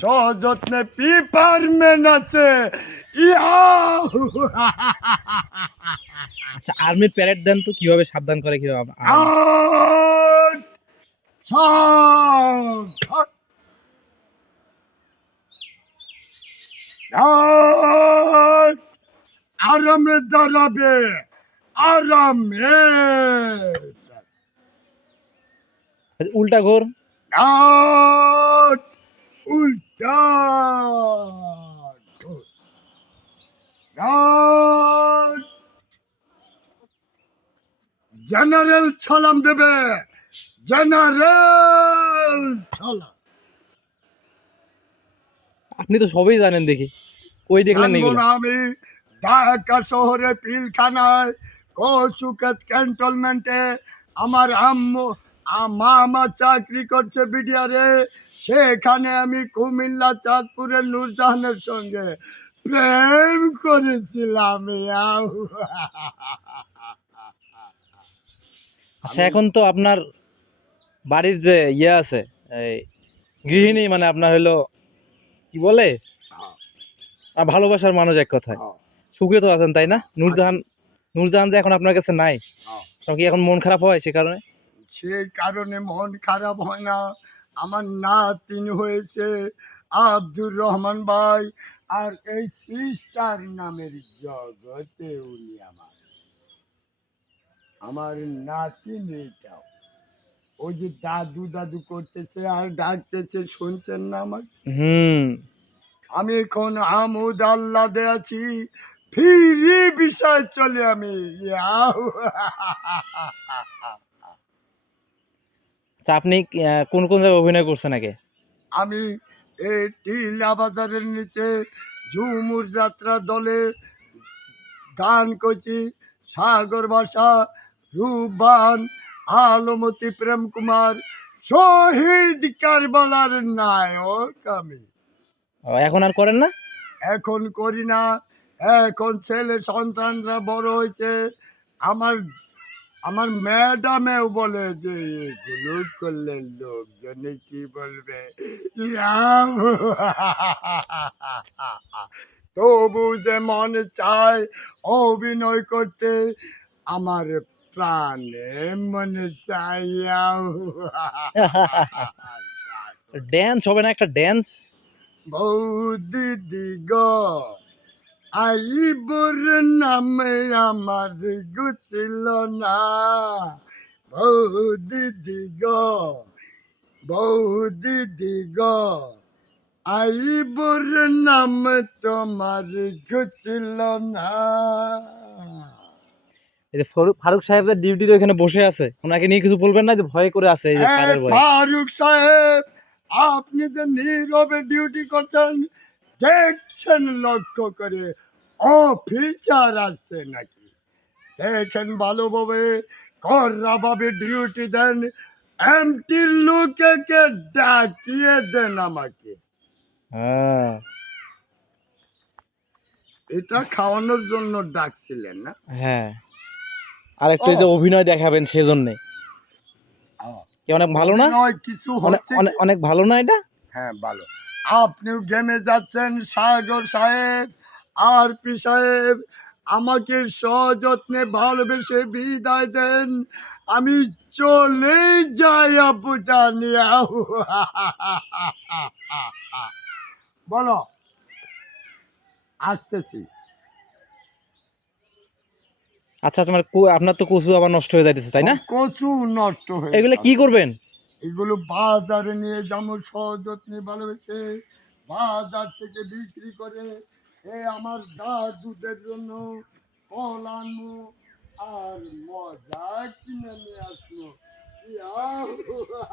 সযত্নে পিপারমেন্ট আছে। ইয়াও! আচ্ছা, আর্মির প্যারেড দেন তো কিভাবে সাবধান করে কিভাবে আউট! শট! আউট! আরামে দাঁড়াবে, আরামে। উল্টা ঘোর। আউট! উল্টা আউট! জেনারেল সালাম দেবে, জেনারেল সালাম। আপনি তো সবই জানেন দেখি, কই দেখলেন জানবো এগুলো? না আমি? ঢাকা শহরে পিলখানায় কচুকাত ক্যান্টনমেন্টে আমার আম্মু মামা চাকরি করছে বিডিআরে। সেখানে আমি কুমিল্লা চাঁদপুরের নূরজাহানের সঙ্গে প্রেম করেছিলাম। ইয়াও! আচ্ছা, এখন তো আপনার বাড়ির যে ইয়ে আছে, এই গৃহিণী, মানে আপনার হলো কি বলে, ভালোবাসার মানুষ এক কথায়, সুখে তো আছেন তাই না? নূরজাহান, নূরজাহান যে এখন আপনার কাছে নাই, তখন কি এখন মন খারাপ হয় সে কারণে? সে কারণে মন খারাপ হয় না। আমার নাতিন হয়েছে আব্দুর রহমান ভাই, আর এই সিস্টার নামের জগতে উনি আমার নাতিন। এইটাও ওই যে দাদু দাদু করতেছে আর ডাকতেছে, শুনছেন না আমার? হুম। আমি এখন আমুদ আল্লাদে আছি, ফিরি বিষয় চলে আমি। ইয়াও! আচ্ছা, আপনি কোন কোন জায়গায় অভিনয় করছেন আগে? আমি এই টিলা বাজারের নিচে ঝুমুর যাত্রা দলে গান করছি। সাগর ভাষা, রূপবান, আলমতি প্রেম কুমার, শহীদ কারবালার নায়ক আমি। এখন আর করেন না? এখন করি না। এখন ছেলে সন্তানরা বড় হয়েছে। আমার আমার ম্যাডামেও বলে যে এগুলো করলে লোকজনে কি বলবে। ইয়াও! তবু যে মনে চায় অভিনয় করতে, আমার প্রাণে মনে চাই। ইয়াও! ড্যান্স হবে না, একটা ড্যান্স? বৌদি গো, আইবুর নামে আমার গুছিল না। বৌদি গো, বৌদি গো, আইবুর নাম তোমার গুছিল না। এই যে ফারুক সাহেবের ডিউটির ওখানে বসে আছে, ওনাকে নিয়ে কিছু বলবেন না, যে ভয় করে আছে, এই যে স্যারের ভয়ে? ফারুক সাহেব, আপনি যে নীরবে ডিউটি করছেন, দেখছেন লক্ষ্য করে অফিসার আসছে নাকি? দেখেন ভালোভাবে, কড়াভাবে ডিউটি দেন। এমটির লোককে ডাকিয়ে দেন আমাকে। হ্যাঁ, এটা খাওয়ানোর জন্য ডাকছিলেন না? হ্যাঁ। আর একটু ও এই যে অভিনয় দেখাবেন সেজন্যে। কি অনেক ভালো না? অভিনয় কিছু অনেক হচ্ছে অনেক কি? অনেক ভালো না এটা? হ্যাঁ, ভালো। আপনিও গেমে যাচ্ছেন সাগর সাহেব, আর পি সাহেব। আমাকে সযত্নে ভালোবেসে বিদায় দেন, আমি চলে যাই। আপু জানিয়া বলো, আসতেছি। আচ্ছা, তোমার আপনার তো কচু আবার নষ্ট হয়ে যাইতেছে তাই না? কচু নষ্ট হয়ে এগুলো কি যাবে। করবেন? এগুলো বাজারে নিয়ে যাবো সযত্নে ভালোবেসে, বাজার থেকে বিক্রি করে আমার দাদুদের জন্য ফল আনবো আর মজা কিনে নিয়ে আসবো।